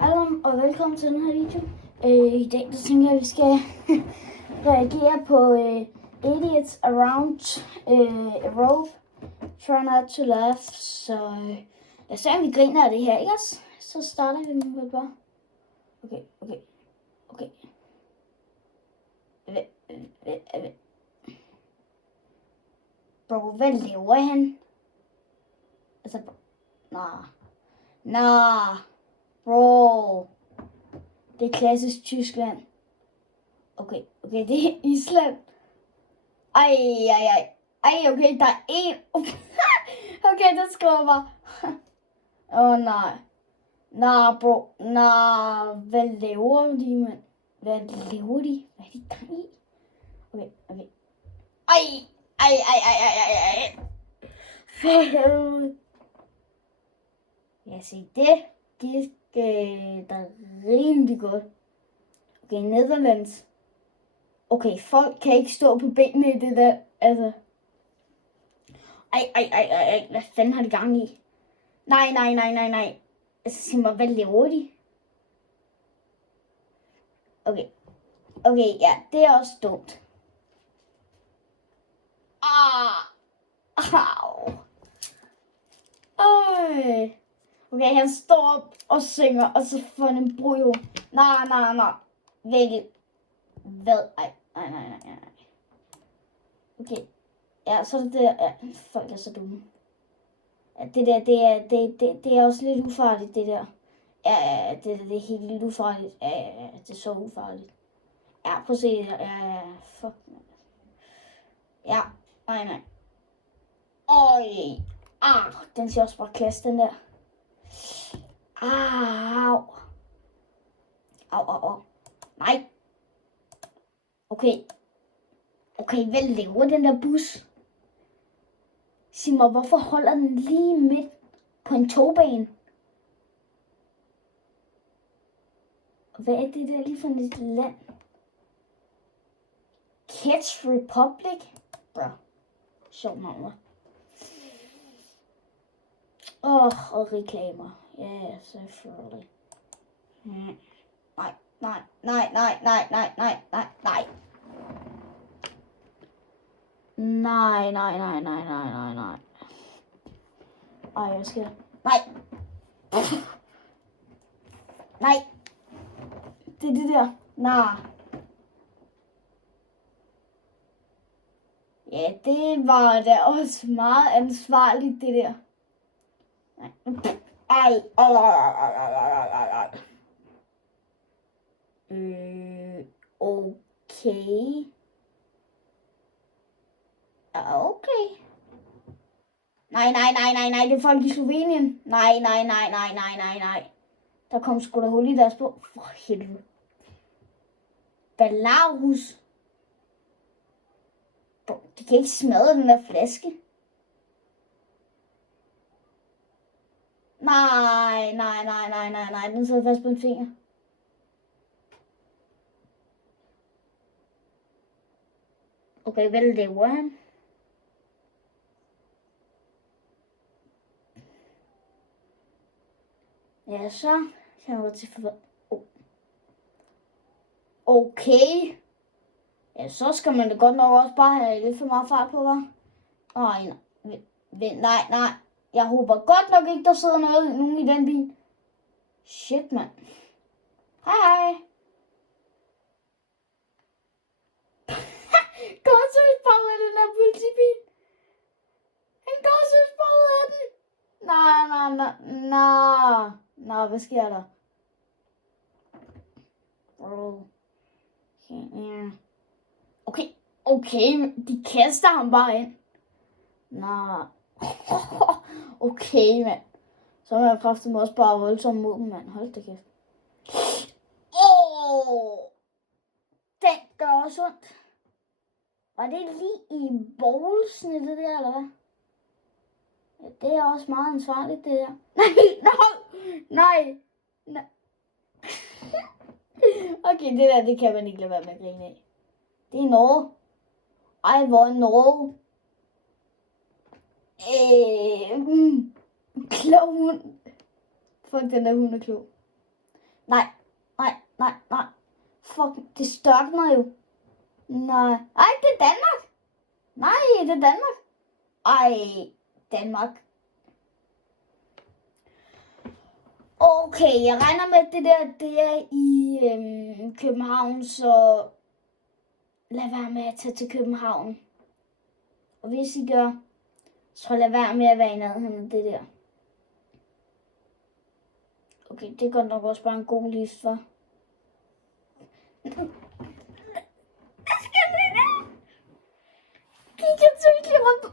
Hallo og velkommen til den her video. I dag der tænker jeg, at vi skal reagere på Idiots Around a Rope. Try not to laugh. Så lad os se, om vi griner af det her, ikke også? Så starter vi med bare. Okay. Bro, hvad laver han? Altså, nah. Bro. Det er klassisk Tyskland. Okay, det er Island. Ej, okay, der er en. Okay, der skriver bare. Nej. Nah, bro. Nah, hvad laver de, mand? Hvad laver de? Hvad er de gang i? Okay. Ej. For helvede. Ja, se det. Det er rimelig godt. Okay, Netherlands. Okay, folk kan ikke stå på benene i det der, altså. Ej, hvad fanden har de gang i? Nej. Altså, sig mig, hvad laver de? Okay, ja, det er også dumt. Au. Ej. Okay, han står op og synger, og så får han en bro i hovedet. Nej. Hvad? Nej. Okay. Ja, så er det der. Ja, folk er så dumme. Ja, det der, det er også lidt ufarligt, det der. Ja, det er helt lidt ufarligt. Ja, det er så ufarligt. Ja, prøv at se det der. Ja, fuck. Ja, nej. Øj. Den ser også bare klasse, den der. Au. Nej. Okay, hvad laver den der bus? Sig mig, hvorfor holder den lige midt på en togbane? Hvad er det der lige for et land? Catch Republic? Bro, sjov navn. Og reklamer. Ja, selvfølgelig. Nej. Ej, jeg skal. Nej. Det er det der. Ja, det var da også meget ansvarligt, det der. Nej. Ej. Okay. Nej, det er folk i Slovenien. Nej. Der kom sgu da hul i deres bog. For helvede. Belarus. De kan ikke smadre den der flaske. Nej. Den sidder fast på en finger. Okay, hvad laver han? Ja, så kan jeg gå til forvand. Okay. Ja, så skal man da godt nok også bare have lidt for meget fart på, hva'? Nej. Jeg håber godt nok ikke, der sidder nogen i den bil. Shit, mand. Hej. Gårdsøgsborget af den her politibil. En gårdsøgsborget af den. Nej, hvad sker der? Bro. Okay, de kaster ham bare ind. Okay, mand. Så er jeg kraftigt også bare voldsom mod dem, mand. Hold da kæft. Den gør også ondt. Var det lige i bowlsnittet der, eller hvad? Ja, det er også meget ansvarligt, det der. Nej. Okay, det der, det kan man ikke lade være med at grine af. Det er Norge. Ej, hvor er Norge? Klog hund. Fuck, den der hund er klog. Nej. Fuck, det størkner jo. Nej. Ej, det er Danmark. Nej, det er Danmark. Ej, Danmark. Okay, jeg regner med, at det er i København, så lad være med at tage til København. Og hvis I gør, så lad være med at være i nærheden af det der. Okay, det går nok også bare en god list, hva'? Kig, jeg tykler rundt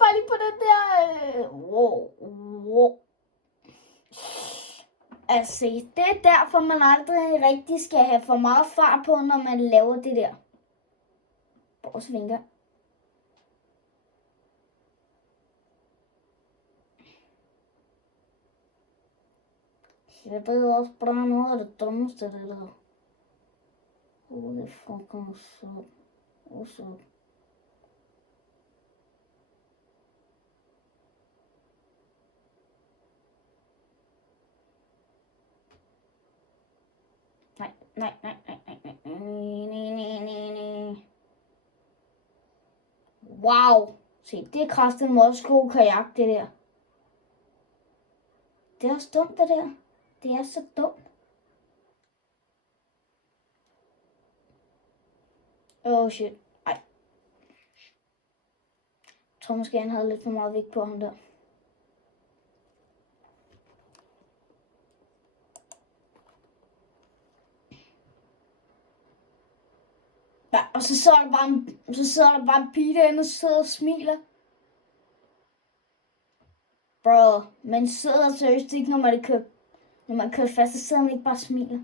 bare lige på den der. Wow. Altså, det er derfor, man aldrig rigtig skal have for meget fart på, når man laver det der. Vores vinker. Jeg ved også bare noget af det dummeste, det der. Holy fucking shit. Også. Nej. Wow. Se, det er kraftigt med også god kajak, det der. Det er også dumt, det der. Det er så dumt. Oh shit. Ej. Jeg tror måske, han havde lidt for meget vægt på ham der. Ja, og så sidder der bare en pige derinde og sidder og smiler. Bro, man sidder seriøst ikke, når man kører fast, så sidder man ikke bare og smiler.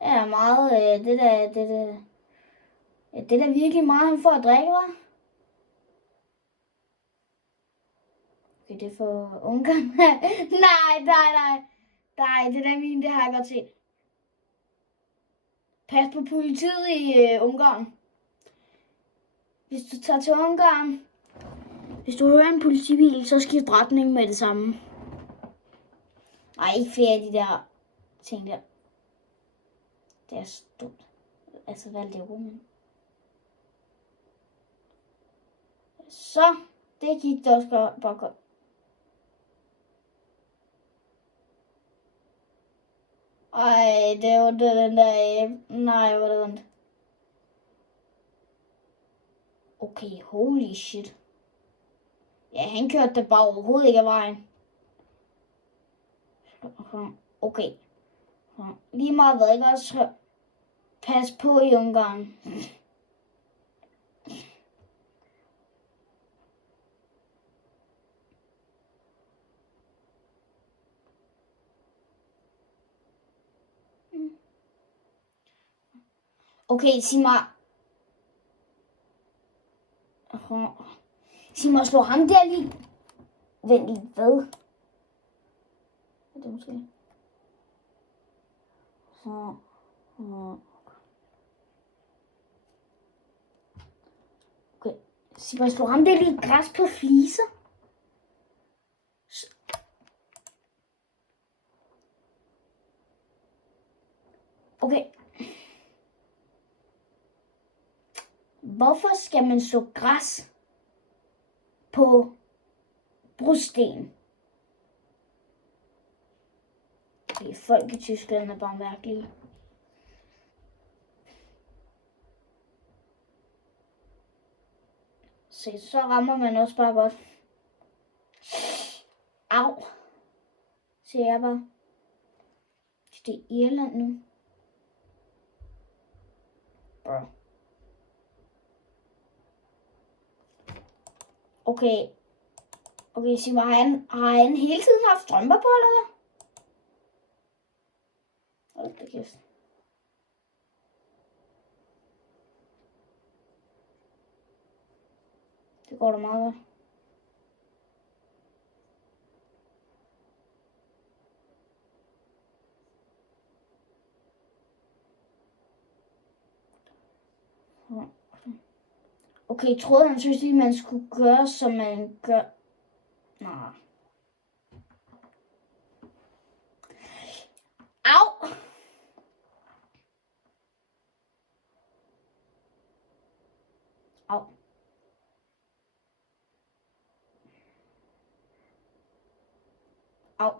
Ja, meget, det er virkelig meget, han får at drikke, hva'? Okay, det er for Ungarn. Nej, det der min, det har jeg godt set. Pas på politiet i Ungarn. Hvis du tager til Ungarn, hvis du hører en politibil, så skift retning med det samme. Nej, ikke flere af de der ting der. Det er stort. Altså, hvad er det rummet? Så, det gik det også bare godt. Ej, det er ondt, den der abe. Nej, hvor er det ondt. Okay, holy shit. Ja, han kørte det bare overhovedet ikke af vejen. Okay. Lige meget hvad, ikke også? Pas på i Ungarn. Okay, sig mig, slå ham der lige. Vent lige, hvad? Er det måske? Okay, sig mig, slå ham der lige græs på fliser. Okay. Hvorfor skal man så græs på brosten? Okay, folk i Tyskland er bare mærkelige. Se, så rammer man også bare godt. Au. Se, jeg bare. Det er Irland nu. Bro. Okay, sig mig, har han hele tiden haft strømper på, eller hvad? Hold da kæft. Det går da meget godt. Okay, troede han synes lige, man skulle gøre, som man gør. Nej. Au.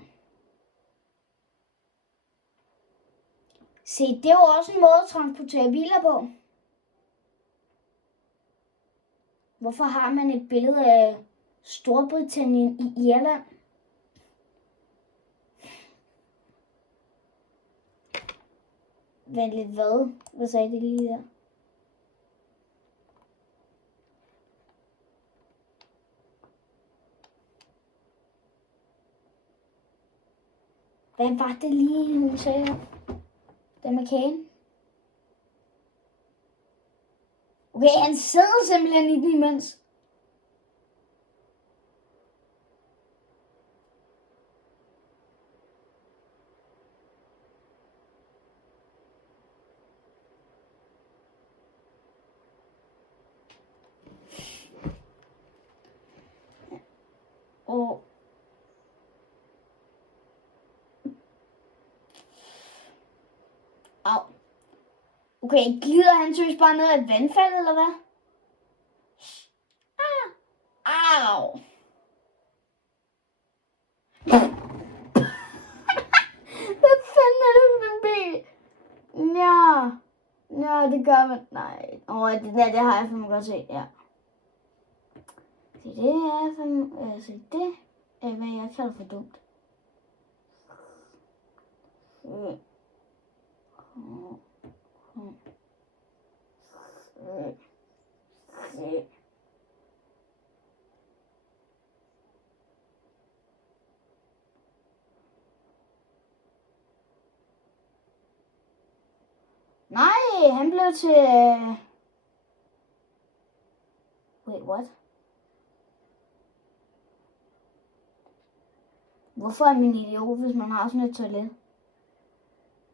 Se, det er jo også en måde at transportere biler på. Hvorfor har man et billede af Storbritannien i Irland? Vent lidt, hvad? Hvad sagde det lige der? Hvad var det lige, hun sagde? Det med kagen? Okay, han sidder simpelthen i den imens. Og au. Okay, glider han seriøst bare ned ad et vandfald, eller hvad? Au. Hvad fanden er det for en bil? Ja, det gør man. Nej. Det der, det har jeg fandme godt set, ja. Det er fandme, altså det er, hvad jeg kalder for dumt. Nej, han blev til... Wait, what? Hvorfor er man idiot, hvis man har sådan et toilet?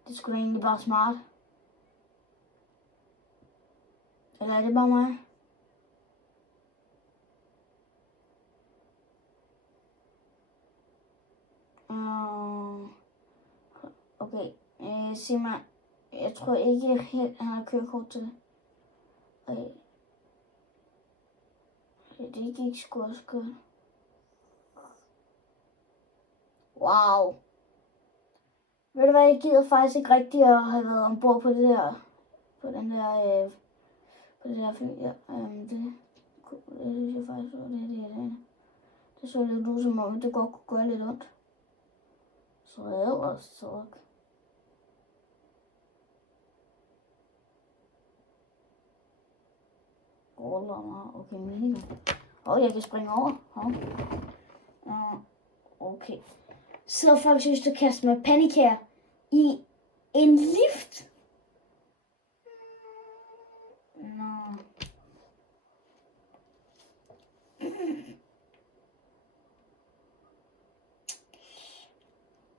Det skulle da egentlig bare smart. Eller er det bare mig? Okay, sig mig. Jeg tror ikke helt, han har kørekort til det. Okay. Det gik sgu også godt. Wow. Ved du hvad, jeg gider faktisk ikke rigtig at have været ombord på det der, på det der fly. Ja, det synes jeg faktisk var det så lidt ud som om, det godt kunne gøre lidt ondt. Så ellers så. Okay, minimum. Jeg kan springe over. Okay. Så folk synes, du kaster med panikær i en lift. Nå.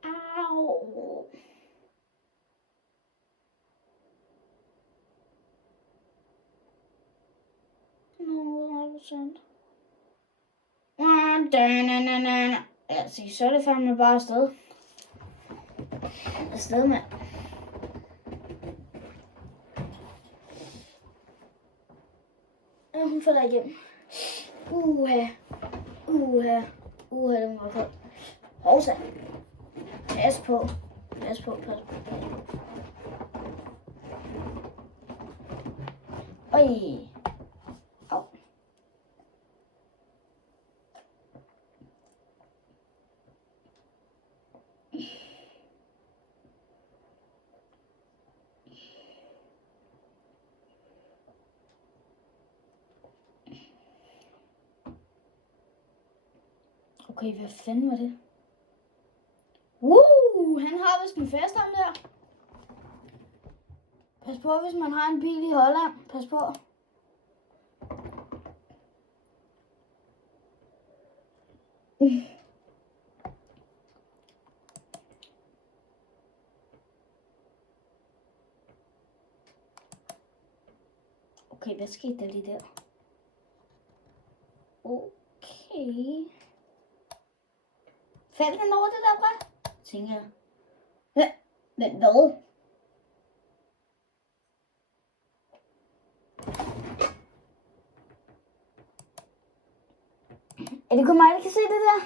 Au. Nå, 100%. Ja, så er det fandme bare afsted. Afsted, mand. Hun falder igennem. Det må være koldt. Hovsa. Pas på. Oj. Au. Okay, hvad fanden var det? Han har vist en fest om der. Pas på, hvis man har en bil i Holland. Pas på. Okay, hvad skete der lige der? Okay. Faldt han over det der bræt? Tænker jeg. Ja, men hvad? Er det kun mig, der kan se det der?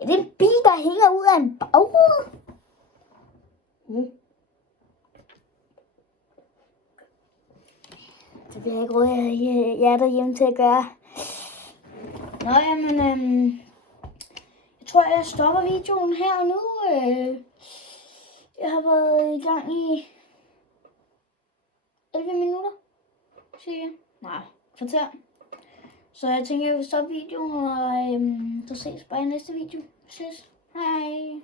Er det en bil, der hænger ud af en bagrude? Det bliver ikke råd, jeg derhjemme til at gøre. Nå, jamen, jeg tror, jeg stopper videoen her og nu. Jeg har været i gang i 11 minutter, cirka. Nej, kvarter. Så jeg tænker, jeg vil stoppe videoen, og så ses bare i næste video. Ses. Hej.